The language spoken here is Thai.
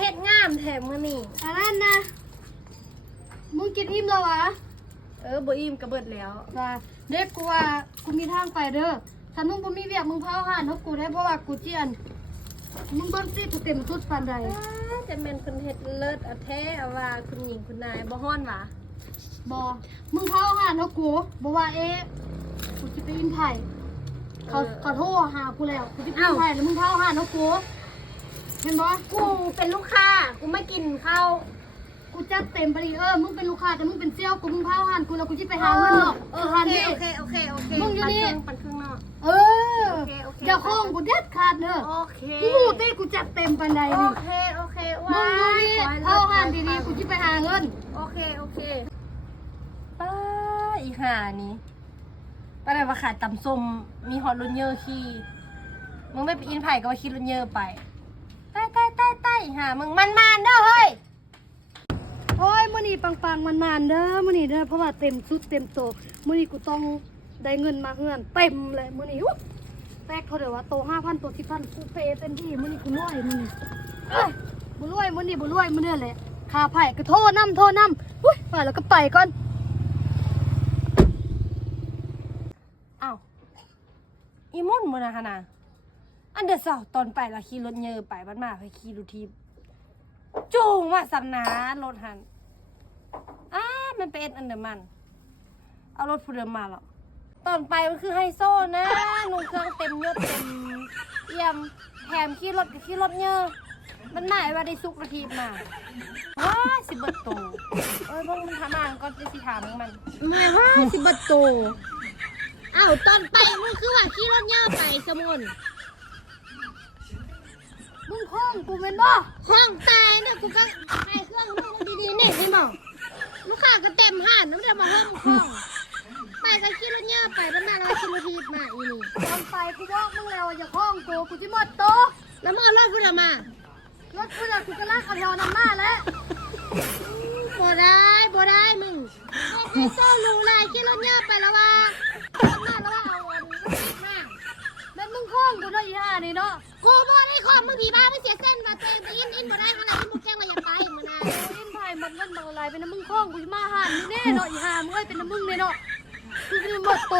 เฮ็ดงามแถมมื้อนี้ อันนั้นนะมึงกินอิ่มแล้ววะ บ่อิ่มก็เบิดแล้ว ว่าเด็กกูว่ากูมีทางไปเด้อถ้ามึงบ่มีเวียกมึงพาหานเฮากูได้เพราะว่ากูเจียนมึงเบิ่งสิกูเต็มสุดปานใด จะแม่นเพิ่นเฮ็ดเลิศเอาแท้เอาว่าคุณหญิงคุณนายบ่ฮ้อนหว่า บ่มึงพาหานเฮากูบ่ว่ากูสิไปอินไผ่เขาโทรหากูแล้วกูสิไปอินไผ่แล้วมึงพาหานเฮากูเห็นบ่ กูเป็นลูกค้ากูไม่กินข้าว กูจัดเต็มไปดิมึงเป็นลูกค้าแต่มึงเป็นเซี่ยวกูมึงพาหานกูแล้วกูสิไปหาเงินหรอก โอ หาน เค นี่ โอเคโอเคโอเค มึงอยู่นี่ ปันครึ่งเนาะ เออ โอเคโอเค อย่าข้องกูเด็ดขาดเด้อ โอเค กูรู้ติกูจัดเต็มปานใด โอ นี่ เคโอเค มึงอยู่นี่เข้าหานดีๆกูสิไปหาเงิน โอเคโอเคป้าอีห่านี้ป้าได้ว่าขายตำส้มมีฮอตรุ่นเยอะขี่มึงไม่ไปอินไผ่ก็ว่าขี่รุ่นเยอะไปใต้ห่ามึงมันเด้อเฮ้ย โอ้ยมื้อนี้ปังๆมันๆเด้อมื้อนี้เด้อเพราะว่าเต็มสุดเต็มโตมื้อนี้กูต้องได้เงินมาเฮือนเต็มเลยมื้อนี้แตกเขาเด้อว่าโต 5,000 โต 10,000กูเปย์เต็มที่มื้อนี้กูรวยมื้อนี้เอ้ยบ่รวยมื้อนี้บ่รวยมื้อนี้แหละค่าไผ่ก็โทรนำอุ้ยว่าแล้วก็ไปก่อน อ้าวอีม่อนบ่นะฮะนะอันเดอร์สาวตอนไปละขี่รถเยอะไปบ้านมาไปขี่รถทีบจูงว่าสำนารถหันมันเป็นอันเดอร์มัน เอารถผู้เดิมมาหรอกตอนไปมันคือไฮโซนะนุ่งเครื่องเต็มยศเต็มเอี่ยมแถมขี่รถกับขี่รถเยอะมันหมายว่าได้ซุกระทีบมาว้าสิเบิดโตพวกมันทำอ่างก็จะสิถามมัน ไม่ว่าสิบโตอ้าวตอนไปมึงคือว่าขี่รถย่าไปสมุน มึงข้องกูเป็นบ่ ห้องตายเนี่ยกูก็ไปเครื่องมึงดีๆเนี่ยพี่บอกลูกค้าก็เต็มห้านน้ำเดือมาห้องห้องไปก็ขี่รถย่าไปบ้านมาแล้วขี่รถทีบมาอีนี่ ตอนไปกูบอกมึงแล้วว่าอย่าข้องกูสิหมดโต แล้วมึงเอารถกูมาร ถกูน่ะกูก็ลากเอาแถวนำหน้าแล้ว บ่ได้มึงไอ้โซ่ลุงลายขี่รถย่าไปแล้วว่ามาแล้วว่าเอาอันนี้มา แม่นมึงข้องกูเนาะอีห่านี่เนาะ กูบ่ได้ของมึงผีบ้าไม่เสียเส้นมาเต็มไปอินบ่ได้ขนาดที่มึงแจ้งว่าอย่าไปมึงนะ อินไผ่มันเงินมันอะไรเป็นน้ำมึงข้องกูจะมาหานนี่แน่เนาะอีห่ามึงเอ้ยเป็นน้ำมึงเลยเนาะกูจะหมดโต